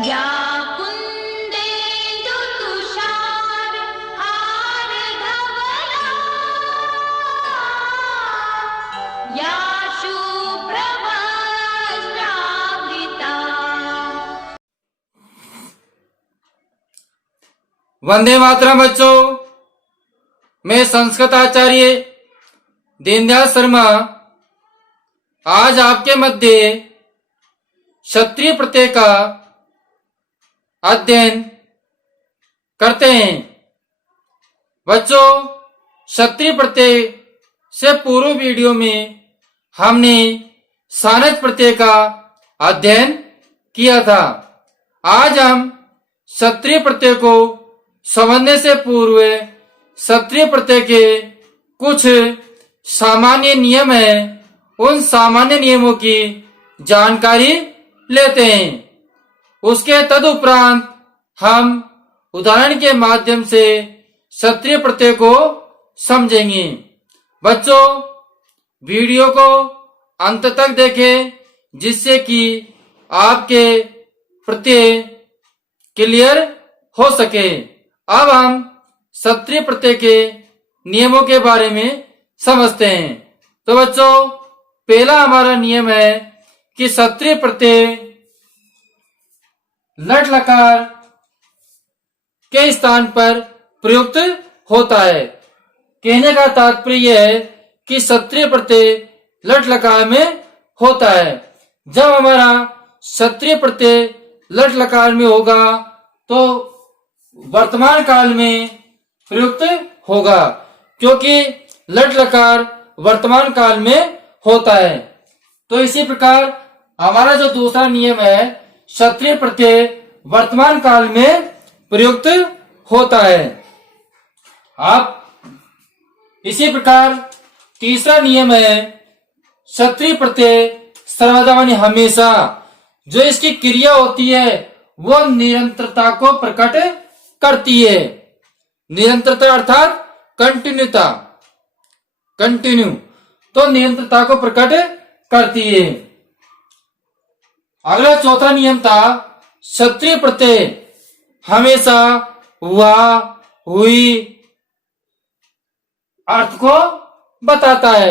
या कुन्देन्दु तुषार हारधवला या शुभ्रवस्त्रावृता। वंदे मातरम बच्चों, मैं संस्कृत आचार्य दीनदयाल शर्मा आज आपके मध्य क्षत्रिय प्रत्यय का अध्ययन करते हैं। बच्चों, क्षत्रिय प्रत्यय से पूर्व वीडियो में हमने सानज प्रत्यय का अध्ययन किया था। आज हम क्षत्रिय प्रत्यय को समझने से पूर्व क्षत्रिय प्रत्यय के कुछ सामान्य नियम हैं, उन सामान्य नियमों की जानकारी लेते हैं। उसके तदुपरांत हम उदाहरण के माध्यम से क्षत्रिय प्रत्यय को समझेंगे। बच्चों, वीडियो को अंत तक देखें जिससे कि आपके प्रत्यय क्लियर हो सके। अब हम क्षत्रिय प्रत्यय के नियमों के बारे में समझते हैं। तो बच्चों, पहला हमारा नियम है कि क्षत्रिय प्रत्यय लट लकार के स्थान पर प्रयुक्त होता है। कहने का तात्पर्य यह है कि क्षत्रिय प्रत्यय लट लकार में होता है। जब हमारा क्षत्रिय प्रत्यय लट लकार में होगा तो वर्तमान काल में प्रयुक्त होगा, क्योंकि लट लकार वर्तमान काल में होता है। तो इसी प्रकार हमारा जो दूसरा नियम है, क्षत्रिय प्रत्यय वर्तमान काल में प्रयुक्त होता है। आप इसी प्रकार तीसरा नियम है, क्षत्रिय प्रत्यय सर्वदा माने हमेशा जो इसकी क्रिया होती है वो निरंतरता को प्रकट करती है। निरंतरता अर्थात कंटिन्यूता, कंटिन्यू, तो निरंतरता को प्रकट करती है। अगला चौथा नियम था, क्षत्रिय प्रत्यय हमेशा हुआ, हुई अर्थ को बताता है।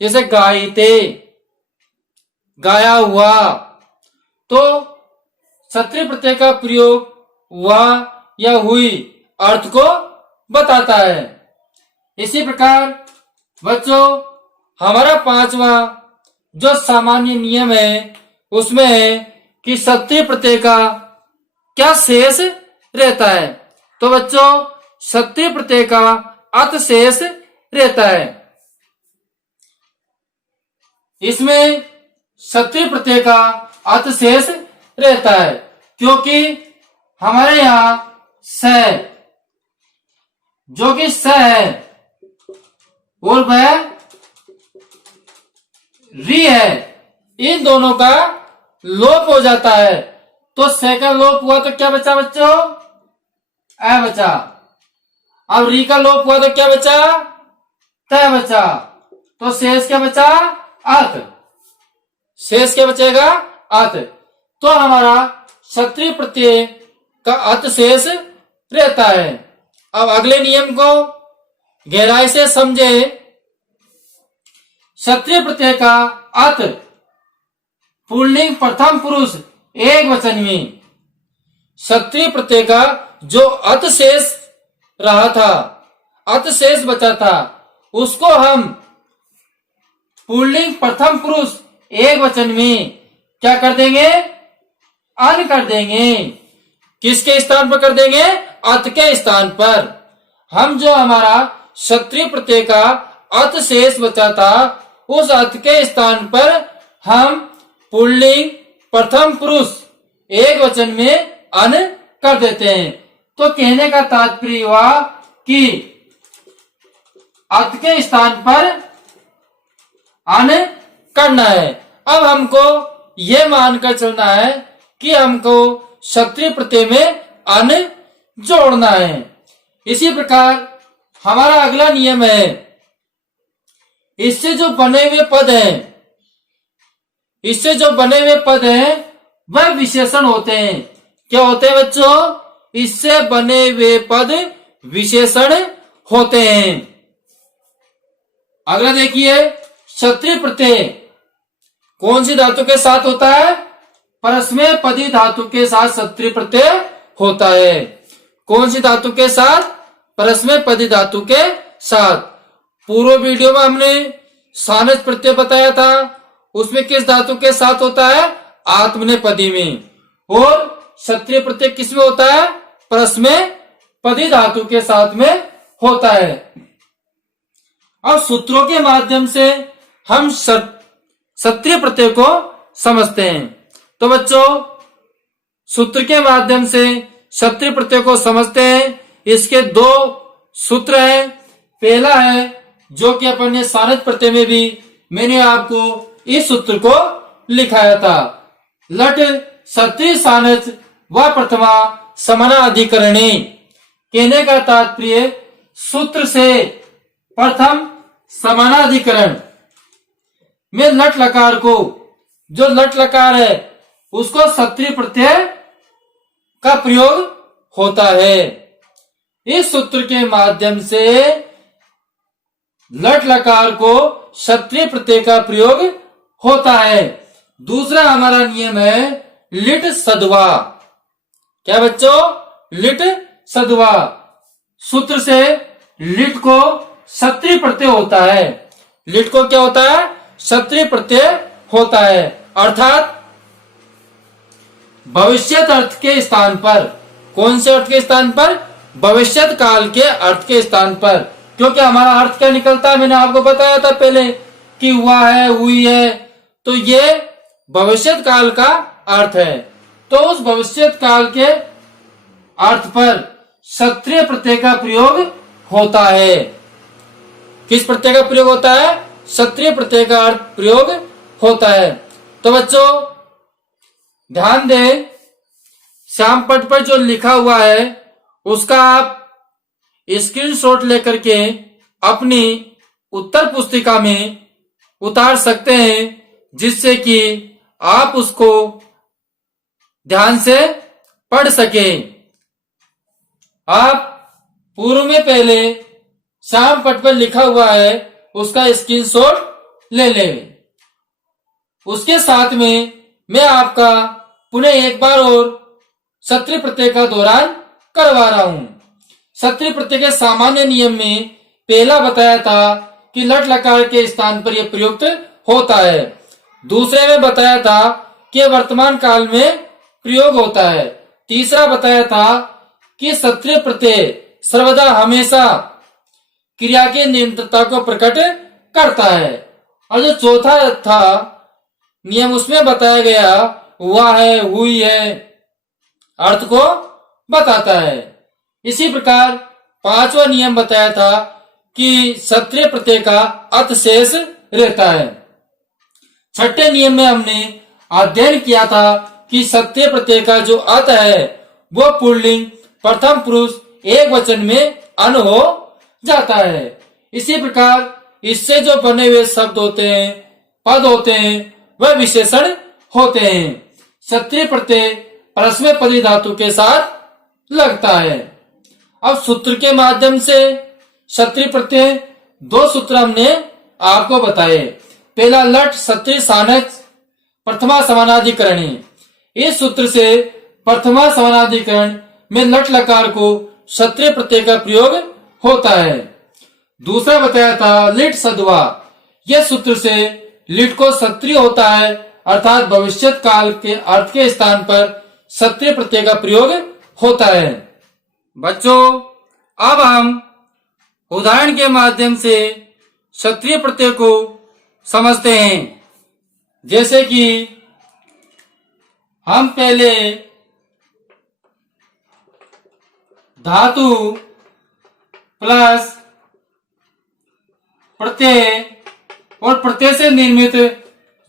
जैसे गायते, गाया हुआ, तो क्षत्रिय प्रत्यय का प्रयोग हुआ या हुई अर्थ को बताता है। इसी प्रकार बच्चों, हमारा पांचवा जो सामान्य नियम है उसमें है कि क्षत्रिय प्रत्यय का क्या शेष रहता है। तो बच्चों, क्षत्रिय प्रत्यय का अत शेष रहता है। इसमें क्षत्रिय प्रत्यय का अत शेष रहता है क्योंकि हमारे यहाँ स जो कि स है और वह री है, इन दोनों का लोप हो जाता है। तो स का लोप हुआ तो क्या बचा बच्चों? अ बचा। अब री का लोप हुआ तो क्या बचा? त बचा। तो शेष क्या बचा? अत। शेष क्या बचेगा? अत। तो हमारा क्षत्रिय प्रत्यय का अत शेष रहता है। अब अगले नियम को गहराई से समझे। क्षत्रिय प्रत्यय का अत पुल्लिंग प्रथम पुरुष एक वचन में, क्षत्रिय प्रत्यय का जो अत शेष रहा था, अत शेष बचा था, उसको हम पुल्लिंग प्रथम पुरुष एक वचन में क्या कर देंगे? अन कर देंगे। किसके स्थान पर कर देंगे? अत के स्थान पर। हम जो हमारा क्षत्रिय प्रत्यय का अत शेष बचा था, उस अत के स्थान पर हम पुल्लिंग प्रथम पुरुष एक वचन में अन कर देते हैं। तो कहने का तात्पर्य हुआ कि अत के स्थान पर अन करना है। अब हमको ये मानकर चलना है कि हमको क्षत्रिय प्रत्यय में अन जोड़ना है। इसी प्रकार हमारा अगला नियम है, इससे जो बने हुए पद हैं, इससे जो बने हुए पद हैं वह विशेषण होते हैं। क्या होते हैं बच्चों? इससे बने हुए पद विशेषण होते हैं। अगला देखिए, क्षत्रिय प्रत्यय कौन सी धातु के साथ होता है? परस्मय पदी धातु के साथ क्षत्रिय प्रत्यय होता है। कौन सी धातु के साथ? परस्मय पदी धातु के साथ। पूर्व वीडियो में हमने सानज प्रत्यय बताया था, उसमें किस धातु के साथ होता है? आत्मनेपदी में। और क्षत्रिय प्रत्यय किसमें होता है? परस्मय पदी धातु के साथ में होता है। अब सूत्रों के माध्यम से हम क्षत्रिय प्रत्यय को समझते हैं। तो बच्चों, सूत्र के माध्यम से क्षत्रिय प्रत्यय को समझते हैं। इसके दो सूत्र हैं। पहला है जो कि अपन ने सानज प्रत्यय में भी मैंने आपको इस सूत्र को लिखाया था, लट क्षत्रिय सानज व प्रथमा समानाधिकरणी। कहने का तात्पर्य सूत्र से प्रथम समानाधिकरण में लट लकार को, जो लट लकार है उसको क्षत्रिय प्रत्यय का प्रयोग होता है। इस सूत्र के माध्यम से लट लकार को क्षत्रिय प्रत्यय का प्रयोग होता है। दूसरा हमारा नियम है लिट सद्वा। क्या बच्चों? लिट सद्वा। सूत्र से लिट को क्षत्रिय प्रत्यय होता है। लिट को क्या होता है? क्षत्रिय प्रत्यय होता है। अर्थात भविष्यत अर्थ के स्थान पर। कौन से अर्थ के स्थान पर? भविष्यत काल के अर्थ के स्थान पर। क्योंकि हमारा अर्थ क्या निकलता है? मैंने आपको बताया था पहले कि हुआ है, हुई है, तो ये भविष्यत काल का अर्थ है। तो उस भविष्यत काल के अर्थ पर क्षत्रिय प्रत्यय का प्रयोग होता है। किस प्रत्यय का प्रयोग होता है? क्षत्रिय प्रत्यय का अर्थ प्रयोग होता है। तो बच्चों ध्यान दें, श्याम पट पर जो लिखा हुआ है उसका आप स्क्रीनशॉट लेकर के अपनी उत्तर पुस्तिका में उतार सकते हैं, जिससे कि आप उसको ध्यान से पढ़ सकें। आप पूर्व में पहले श्याम पट पर लिखा हुआ है उसका स्क्रीनशॉट ले लें। उसके साथ में मैं आपका पुनः एक बार और क्षत्रिय प्रत्यय का दोहरान करवा रहा हूं। क्षत्रिय प्रत्यय के सामान्य नियम में पहला बताया था कि लट लकार के स्थान पर यह प्रयुक्त होता है। दूसरे में बताया था कि वर्तमान काल में प्रयोग होता है। तीसरा बताया था कि क्षत्रिय प्रत्यय सर्वदा हमेशा क्रिया की निरंतरता को प्रकट करता है। और जो चौथा था नियम, उसमें बताया गया हुआ है, हुई है अर्थ को बताता है। इसी प्रकार पांचवा नियम बताया था कि क्षत्रिय प्रत्यय का अत शेष रहता है। छठे नियम में हमने अध्ययन किया था कि क्षत्रिय प्रत्यय का जो अत है वो पुल्लिंग प्रथम पुरुष एक वचन में अन हो जाता है। इसी प्रकार इससे जो बने हुए शब्द होते हैं, पद होते हैं, वह विशेषण होते हैं। क्षत्रिय प्रत्यय परस्मय पदी धातु के साथ लगता है। अब सूत्र के माध्यम से क्षत्रिय प्रत्यय दो सूत्र हमने आपको बताए। पहला लट क्षत्रिय सानज प्रथमा समानाधिकरणी। इस सूत्र से प्रथमा समानाधिकरण में लट लकार को क्षत्रिय प्रत्यय का प्रयोग होता है। दूसरा बताया था लिट सद्वा। यह सूत्र से लिट को क्षत्रिय होता है, अर्थात भविष्यत काल के अर्थ के स्थान पर क्षत्रिय प्रत्यय का प्रयोग होता है। बच्चों अब हम उदाहरण के माध्यम से क्षत्रिय प्रत्यय को समझते हैं। जैसे कि हम पहले धातु प्लस प्रत्यय और प्रत्यय से निर्मित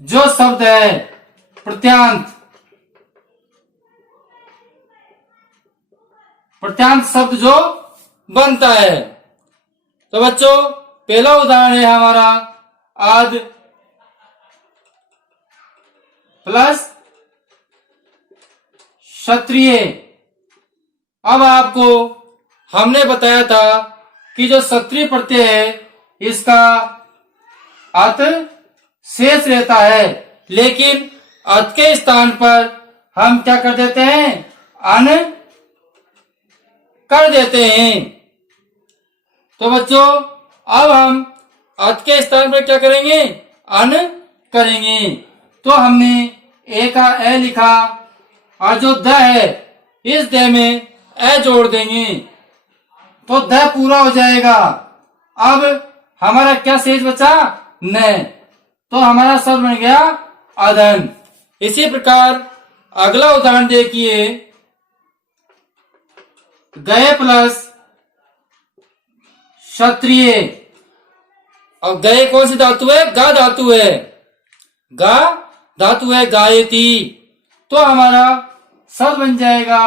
जो शब्द है प्रत्यांत, प्रत्यांत शब्द जो बनता है। तो बच्चों पहला उदाहरण है हमारा आद प्लस क्षत्रिय। अब आपको हमने बताया था कि जो क्षत्रिय प्रत्यय है इसका अत शेष रहता है, लेकिन अत के स्थान पर हम क्या कर देते हैं, अन कर देते हैं। तो बच्चों अब हम अत के स्थान पर क्या करेंगे, अन करेंगे। तो हमने ए का ए लिखा और जो द है इस द में ए जोड़ देंगे तो द पूरा हो जाएगा। अब हमारा क्या शेष बचा, न, तो हमारा शब्द बन गया अदन। इसी प्रकार अगला उदाहरण देखिए, गए प्लस क्षत्रिय। और गए कौन सी धातु है, गा धातु है, गा धातु है गायती। तो हमारा शब्द बन जाएगा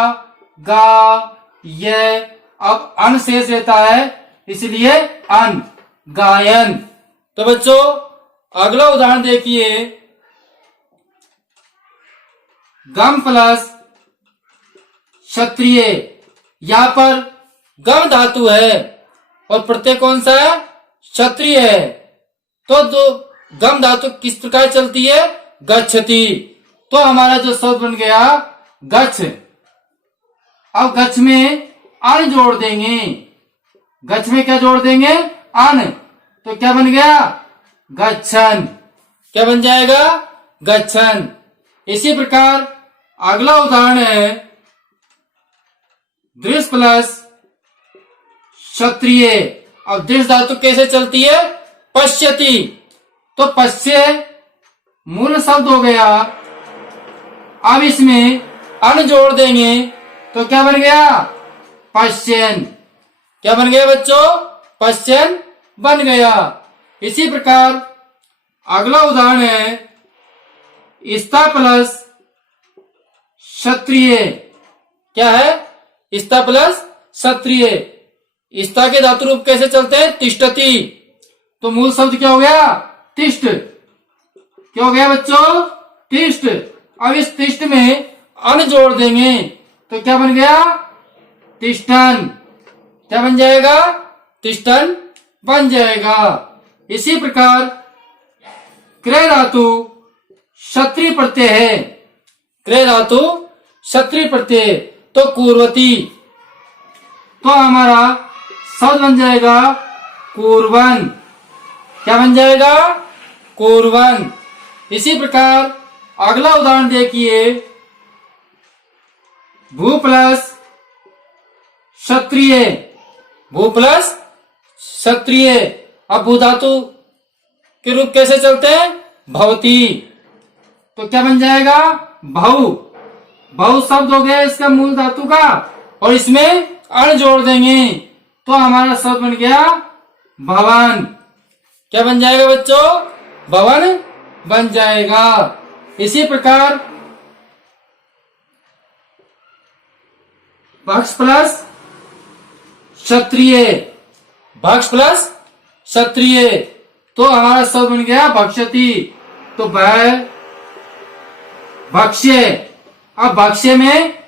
गा ये। अब अन शेष रहता है इसलिए अन, गायन। तो बच्चों अगला उदाहरण देखिए, गम प्लस क्षत्रिय। यहां पर गम धातु है और प्रत्यय कौन सा है, क्षत्रिय है। तो दो गम धातु किस प्रकार चलती है, गच्छति। तो हमारा जो शब्द बन गया गच्छ। अब गच्छ में अन जोड़ देंगे, गच्छ में क्या जोड़ देंगे, अन। तो क्या बन गया, गच्छन। क्या बन जाएगा, गच्छन। इसी प्रकार अगला उदाहरण है, दृश प्लस क्षत्रिय। अब दृश धातु कैसे चलती है, पश्यति। तो पश्य मूल शब्द हो गया, अब इसमें अन जोड़ देंगे तो क्या बन गया, पश्यन। क्या बन गया बच्चों, पश्यन बन गया। इसी प्रकार अगला उदाहरण है, स्था प्लस क्षत्रिय। क्या है, स्था प्लस क्षत्रिय। स्था के धातु रूप कैसे चलते हैं, तिष्ठति। तो मूल शब्द क्या हो गया, तिष्ठ। क्या हो गया बच्चों, तिष्ठ। अब इस तिष्ठ में अन जोड़ देंगे तो क्या बन गया, तिष्ठन। क्या बन जाएगा, तिष्ठन बन जाएगा। इसी प्रकार क्रय धातु क्षत्रिय प्रत्यय है, क्रय धातु क्षत्रिय प्रत्यय। तो कुर्वती। तो हमारा शब्द बन जाएगा कुर्वन। क्या बन जाएगा, कुर्वन। इसी प्रकार अगला उदाहरण देखिए, भू प्लस क्षत्रिय। भू प्लस क्षत्रिय। अब भू धातु के रूप कैसे चलते हैं, भवती। तो क्या बन जाएगा, भव। भव शब्द हो गया इसका मूल धातु का और इसमें अण जोड़ देंगे तो हमारा शब्द बन गया भवन। क्या बन जाएगा बच्चों, भवन बन जाएगा। इसी प्रकार भक्ष प्लस क्षत्रिय। भक्ष प्लस क्षत्रिय। तो हमारा शब्द बन गया भक्षति। तो भय भक्ष्य। अब भक्ष्य में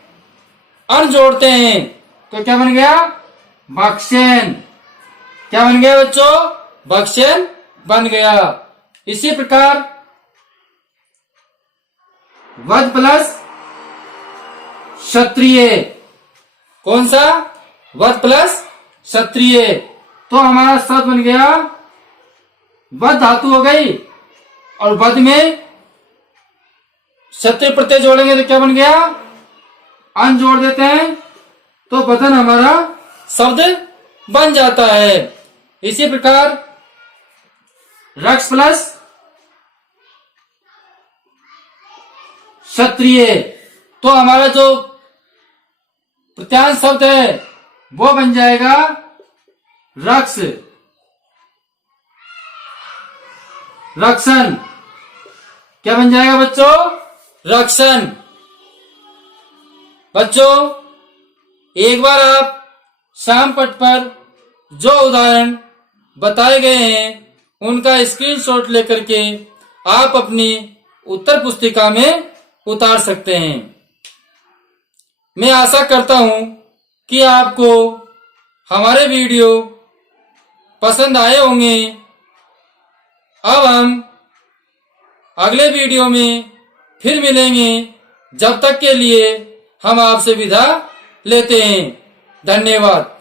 अन जोड़ते हैं तो क्या बन गया, भक्षण। क्या बन गया बच्चों, भक्षण बन गया। इसी प्रकार वध प्लस क्षत्रिय। कौन सा, वध प्लस क्षत्रिय। तो हमारा शब्द बन गया, वध धातु हो गई और वध में क्षत्रिय प्रत्यय जोड़ेंगे तो क्या बन गया, अन जोड़ देते हैं तो वधन हमारा शब्द बन जाता है। इसी प्रकार रक्ष प्लस क्षत्रिय। तो हमारा जो प्रत्यांश शब्द है वो बन जाएगा रक्ष, रक्षण। क्या बन जाएगा बच्चों, रक्षण। बच्चों एक बार आप शाम पट पर जो उदाहरण बताए गए हैं उनका स्क्रीनशॉट लेकर के आप अपनी उत्तर पुस्तिका में उतार सकते हैं। मैं आशा करता हूं कि आपको हमारे वीडियो पसंद आए होंगे। अब हम अगले वीडियो में फिर मिलेंगे। जब तक के लिए हम आपसे विदा लेते हैं। धन्यवाद।